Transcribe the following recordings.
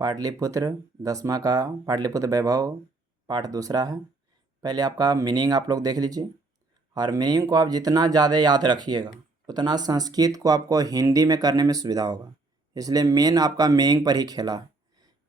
पाटलिपुत्र 10वां का पाटलिपुत्र वैभव पाठ दूसरा है। पहले आपका मीनिंग आप लोग देख लीजिए और मीनिंग को आप जितना ज़्यादा याद रखिएगा उतना संस्कृत को आपको हिंदी में करने में सुविधा होगा। इसलिए मेन आपका मीनिंग पर ही खेला है।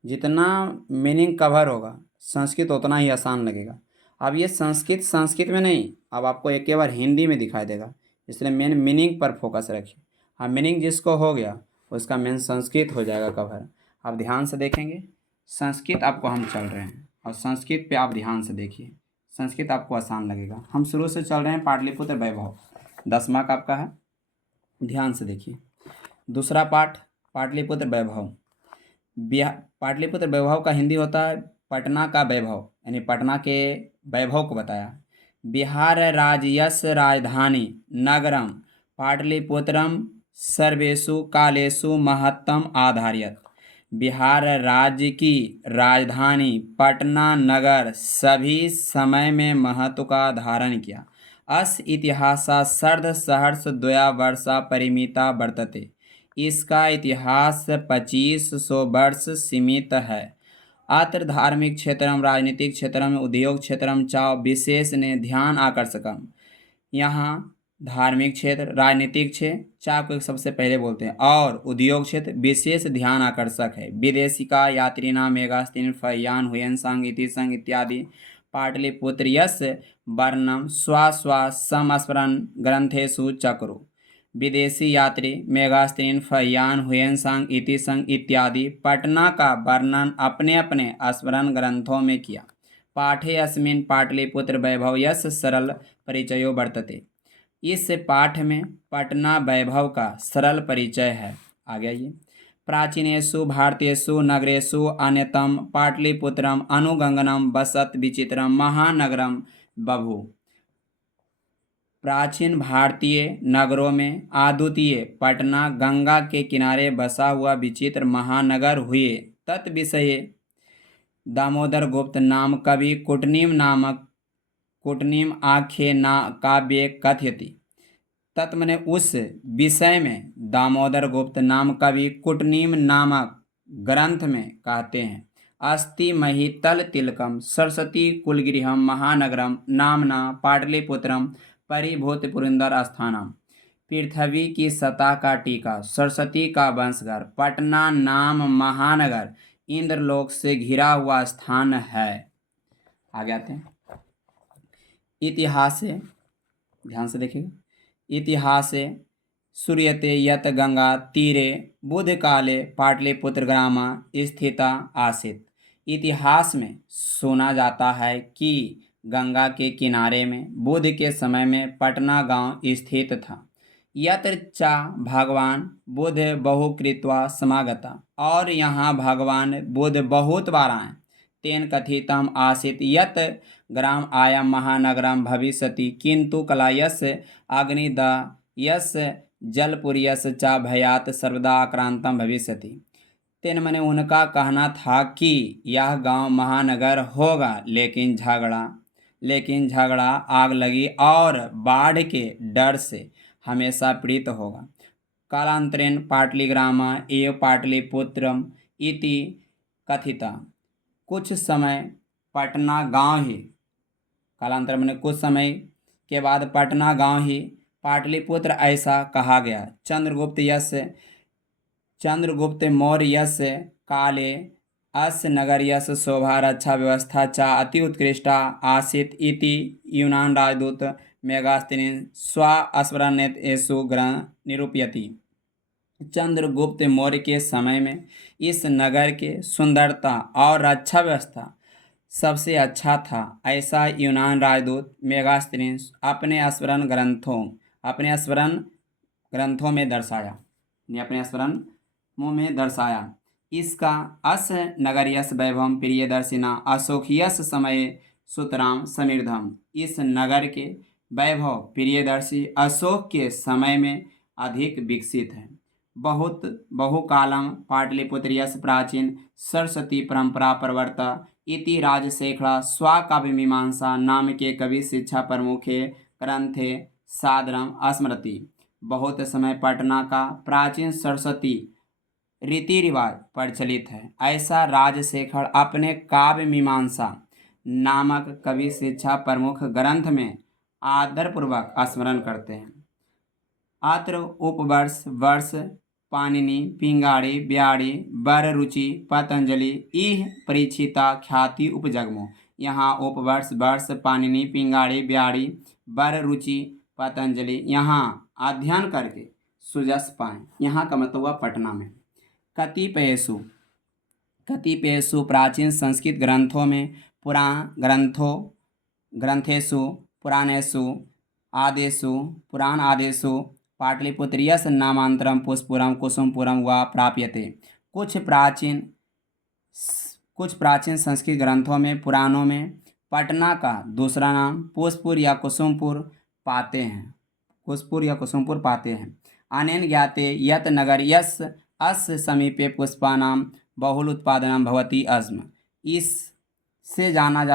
जितना मीनिंग कवर होगा संस्कृत उतना ही आसान लगेगा। अब ये संस्कृत में नहीं, अब आपको एक बार हिंदी में दिखाई देगा। इसलिए मेन मीनिंग पर फोकस रखिए। हाँ, मीनिंग जिसको हो गया उसका मेन संस्कृत हो जाएगा कवर। आप ध्यान से देखेंगे, संस्कृत आपको हम चल रहे हैं और संस्कृत पे आप ध्यान से देखिए, संस्कृत आपको आसान लगेगा। हम शुरू से चल रहे हैं पाटलिपुत्र वैभव 10वां का आपका है, ध्यान से देखिए। दूसरा पाठ पाटलिपुत्र वैभव। पाटलिपुत्र वैभव का हिंदी होता है पटना का वैभव, यानी पटना के वैभव को बताया। बिहार राज्यस्य राजधानी नगरम पाटलिपुत्रम सर्वेषु कालेषु महत्तम आधार्यत। बिहार राज्य की राजधानी पटना नगर सभी समय में महत्व का धारण किया। अस इतिहासा सर्द सहर्ष द्वया वर्षा परिमिता वर्तते। इसका इतिहास 2500 वर्ष सीमित है। अत्र धार्मिक क्षेत्रम राजनीतिक क्षेत्रम उद्योग क्षेत्रम च विशेष ने ध्यान आकर्षकम। यहाँ धार्मिक क्षेत्र, राजनीतिक क्षेत्र चा को सबसे पहले बोलते हैं और उद्योग क्षेत्र विशेष ध्यान आकर्षक है। विदेशिका यात्रिना मेगास्तीन फयान हुयन संग इति संग इत्यादि पाटलिपुत्रयस्य वर्णम स्वा समस्मरण ग्रंथेषु चक्रो। विदेशी यात्री मेगास्तीन फयान हुयन संग इति संग इत्यादि पटना का वर्णन अपने अपने स्मरण ग्रंथों में किया। पाठे अस्मिन् पाटलिपुत्र वैभव यश सरल परिचयो वर्तते। इस पाठ में पटना वैभव का सरल परिचय है। आगे आइए। प्राचीनेषु भारतीयेषु नगरेषु अन्यतम पाटलिपुत्रम अनुगंगनम वसत विचित्रम महानगरम बभू। प्राचीन भारतीय नगरों में अद्वितीय पटना गंगा के किनारे बसा हुआ विचित्र महानगर हुए। तत्विषये दामोदर गुप्त नाम कवि कुटनीम आख्ये ना काव्य कथयति। तत् मने उस विषय में दामोदर गुप्त नाम कवि कुटनीम नामक ग्रंथ में कहते हैं। अस्ति महितल तिलकम सरस्वती कुलगृहम महानगरम नामना पाटलिपुत्रम परिभूत पुरंदर स्थानम। पृथ्वी की सतह का टीका सरस्वती का वंशघर पटना नाम महानगर इंद्रलोक से घिरा हुआ स्थान है। आगे आते हैं। इतिहास ध्यान से देखिएगा। इतिहासे सूर्यते यत गंगा तीरे बुध काले पाटलिपुत्र ग्रामा स्थिता आसीत। इतिहास में सुना जाता है कि गंगा के किनारे में बुध के समय में पटना गांव स्थित था। यत्र चा भगवान बुध बहुकृत्वा समागता, और यहाँ भगवान बुध बहुत बार आए। तेन कथितम आसीत यत ग्राम आयम महानगरम भविष्यति किंतु कलायस्य अग्निदयस्य जलपुर्यस्य च भयात सर्वदा आक्रांतम भविष्यति। तेन मने उनका कहना था कि यह गांव महानगर होगा, लेकिन झगड़ा आग लगी और बाढ़ के डर से हमेशा पीड़ित होगा। कालांतरेण पाटलिग्रामा एव पाटलिपुत्रम इति कथिता। कुछ समय पटना गांव ही, कालांतर में कुछ समय के बाद पटना गांव ही पाटलिपुत्र ऐसा कहा गया। चंद्रगुप्त मौर्य काले अस्य नगर्यस्य शोभा रक्षा व्यवस्था च अति उत्कृष्टा आसीत इति यूनान राजदूत मेगास्तीन स्वस्मरणेषु निरूपयति। चंद्रगुप्त मौर्य के समय में इस नगर के सुंदरता और रक्षा व्यवस्था सबसे अच्छा था, ऐसा यूनान राजदूत मेगास्तीनिस अपने स्मरण ग्रंथों में दर्शाया, इसका अस नगरियस वैभवम प्रियदर्शिना अशोकयस समय सुतराम समृद्धम। इस नगर के वैभव प्रियदर्शी अशोक के समय में अधिक विकसित है। बहुकालम पाटलिपुत्रयस प्राचीन सरस्वती परंपरा प्रवर्ता इति राजशेखरा स्वाकाव्यमीमांसा नाम के कवि शिक्षा प्रमुखे ग्रंथे सादरम स्मृति। बहुत समय पटना का प्राचीन सरस्वती रीति रिवाज प्रचलित है। ऐसा राजशेखर अपने काव्य मीमांसा नामक कवि शिक्षा प्रमुख ग्रंथ में आदरपूर्वक स्मरण करते हैं। अत्र उपवर्ष वर्ष पाणिनि पिंगाड़ी ब्याड़ी बर रुचि पतंजलि इह परीक्षिता ख्याति उपजगमो। यहाँ उपवर्ष वर्ष पाणिनि पिंगाड़ी ब्याड़ी बर रुचि पतंजलि यहाँ अध्ययन करके सुजस पाएं। यहाँ का मतलब हुआ पटना में। कतिपयेषु प्राचीन संस्कृत ग्रंथों में ग्रंथेषु पुराण आदेशु पाटलिपुत्रीयस्य नामांतरम पुष्पुरम कुसुमपुरम व प्राप्यते। कुछ प्राचीन संस्कृत ग्रंथों में पुराणों में पटना का दूसरा नाम पुष्पुर या कुसुमपुर पाते हैं। अनेन ज्ञाते यत नगर्यस्य अस्य समीपे पुष्पानां बहुल उत्पादनम भवति अस्म। इससे जाना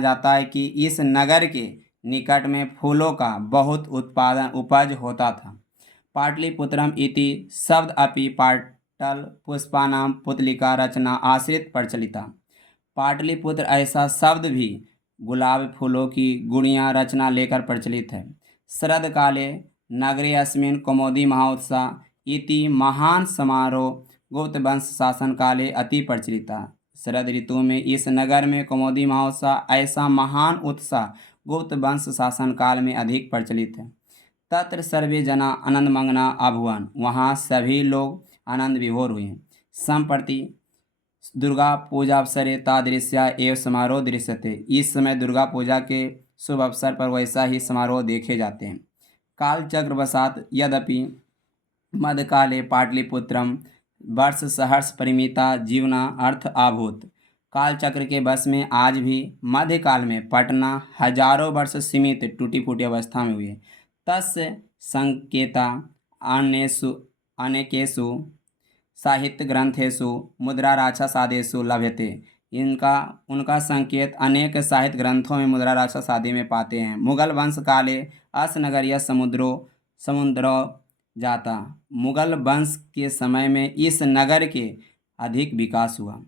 जाता है कि इस नगर के निकट में फूलों का बहुत उपज होता था। पाटलिपुत्रम इति शब्द अपि पाटल पुष्पानां पुतलिका रचना आश्रित प्रचलिता। पाटलिपुत्र ऐसा शब्द भी गुलाब फूलों की गुड़ियाँ रचना लेकर प्रचलित है। शरद काले नगरे अस्मिन् कौमुदी महोत्सव इति महान समारोह गुप्त वंश शासन काले अति प्रचलिता। शरद ऋतु में इस नगर में कौमुदी महोत्सव ऐसा महान उत्साह गुप्त वंश शासन काल में अधिक प्रचलित है। तत्र सर्वे जना आनंदमग्ना अभुवन। वहाँ सभी लोग आनंद विभोर हुए। संप्रति दुर्गा पूजा अवसरे तादृश्या एवं समारोह दृश्यते। इस समय दुर्गा पूजा के शुभ अवसर पर वैसा ही समारोह देखे जाते हैं। कालचक्रवशात् यद्यपि मध्यकाले पाटलिपुत्रम वर्ष सहर्ष परिमिता जीवना अर्थ आभूत। कालचक्र के बस में आज भी मध्यकाल में पटना हजारों वर्ष सीमित टूटी फूटी अवस्था में हुई है। तस्य संकेता अनेकेषु साहित्य ग्रंथेषु मुद्रा राक्षस आदिषु लभ्यते। उनका संकेत अनेक साहित्य ग्रंथों में मुद्रा राक्षस आदि में पाते हैं। मुगल वंश काले असनगरीय समुद्रो जाता। मुगल वंश के समय में इस नगर के अधिक विकास हुआ।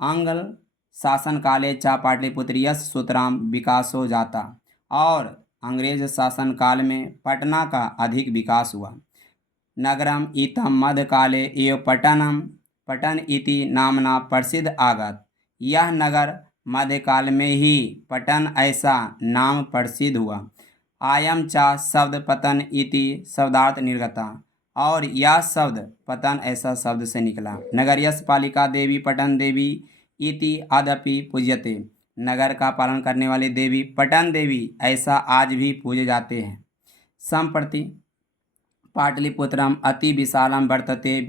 आंग्ल शासन काले च पाटलिपुत्रीयस्य सूत्राम विकासो जाता। और अंग्रेज शासन काल में पटना का अधिक विकास हुआ। नगरम इतम मध्यकाले एव पटन इति नामना प्रसिद्ध आगत। यह नगर मध्यकाल में ही पटन ऐसा नाम प्रसिद्ध हुआ। आयम च शब्द पतन इति शब्दार्थ निर्गता। और यह शब्द पतन ऐसा शब्द से निकला। नगर्यस्य पालिका देवी पटन देवी इति अदपि पूज्यते। नगर का पालन करने वाली देवी पटन देवी ऐसा आज भी पूजे जाते हैं। संप्रति पाटलिपुत्रम अति विशालम वर्तते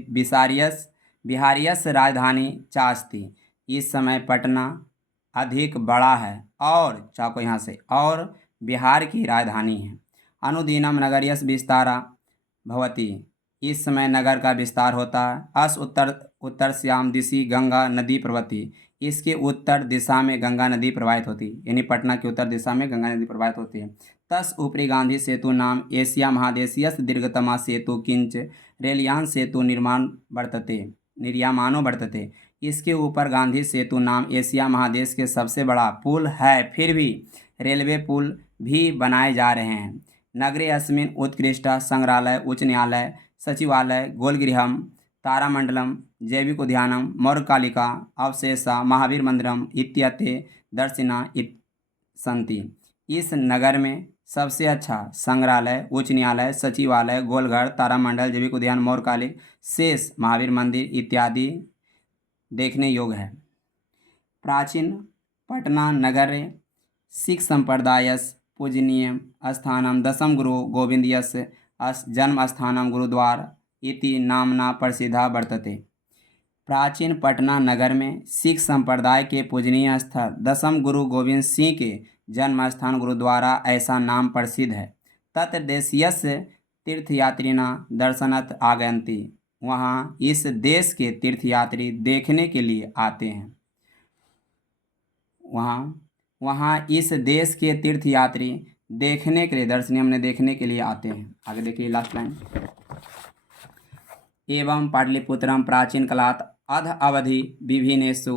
बिहारियस्य राजधानी चास्ति। इस समय पटना अधिक बड़ा है और चाको यहाँ से और बिहार की राजधानी है। अनुदिनम नगर्यस्य विस्तारा भवति। इस समय नगर का विस्तार होता है। उत्तर श्याम दिशि गंगा नदी प्रवहति। इसके उत्तर दिशा में गंगा नदी प्रवाहित होती है, यानी पटना की उत्तर दिशा में गंगा नदी प्रवाहित होती है। तस् ऊपरी गांधी सेतु नाम एशिया महादेशीयस्य दीर्घतमा सेतु किंच रेलयान सेतु निर्यामानो वर्तते। इसके ऊपर गांधी सेतु नाम एशिया महादेश के सबसे बड़ा पुल है। फिर भी रेलवे पुल भी बनाए जा रहे हैं। नगरे अस्मिन् उत्कृष्ट संग्रहालय उच्च न्यायालय सचिवालय गोलगृहम तारामंडलम जैविक उद्यानम मौर्यकालिका अवशेषा महावीर मंदिरम इत्यादि दर्शना सन्ति। इस नगर में सबसे अच्छा संग्रहालय उच्च न्यायालय सचिवालय गोलघर तारामंडल जैविक उद्यान मौर्यकालिक शेष महावीर मंदिर इत्यादि देखने योग्य है। प्राचीन पटना नगर सिख संप्रदायस्य पूजनीय स्थानम दशम गुरु गोविंदयस्य जन्म स्थानम गुरुद्वार इति नामना प्रसिद्धा वर्तते। प्राचीन पटना नगर में सिख संप्रदाय के पूजनीय स्थल दशम गुरु गोविंद सिंह के जन्म स्थान गुरुद्वारा ऐसा नाम प्रसिद्ध है। तत्र देशीयस्य तीर्थयात्रिणा दर्शनत आगयन्ति। वहाँ इस देश के तीर्थयात्री देखने के लिए आते हैं। वहाँ इस देश के तीर्थयात्री देखने के लिए देखने के लिए आते हैं। आगे देखिए लास्ट लाइन। एवं पाटलिपुत्रम प्राचीन कालात् अध अवधि विभिन्नेषु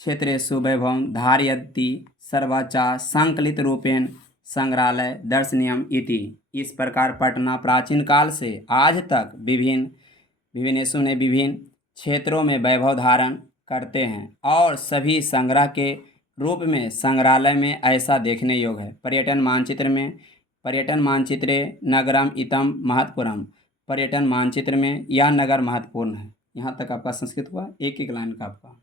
क्षेत्रेषु वैभवं धारयति सर्वचा संकलित रूपेण संग्रहालय दर्शनीयम इति। इस प्रकार पटना प्राचीन काल से आज तक विभिन्नेषु ने विभिन्न क्षेत्रों में वैभव धारण करते हैं और सभी संग्रह के रूप में संग्रहालय में ऐसा देखने योग्य है। पर्यटन मानचित्रे नगरम इतम महत्वपूर्णम। पर्यटन मानचित्र में यह नगर महत्वपूर्ण है। यहाँ तक आपका संस्कृत हुआ, एक एक लाइन का आपका।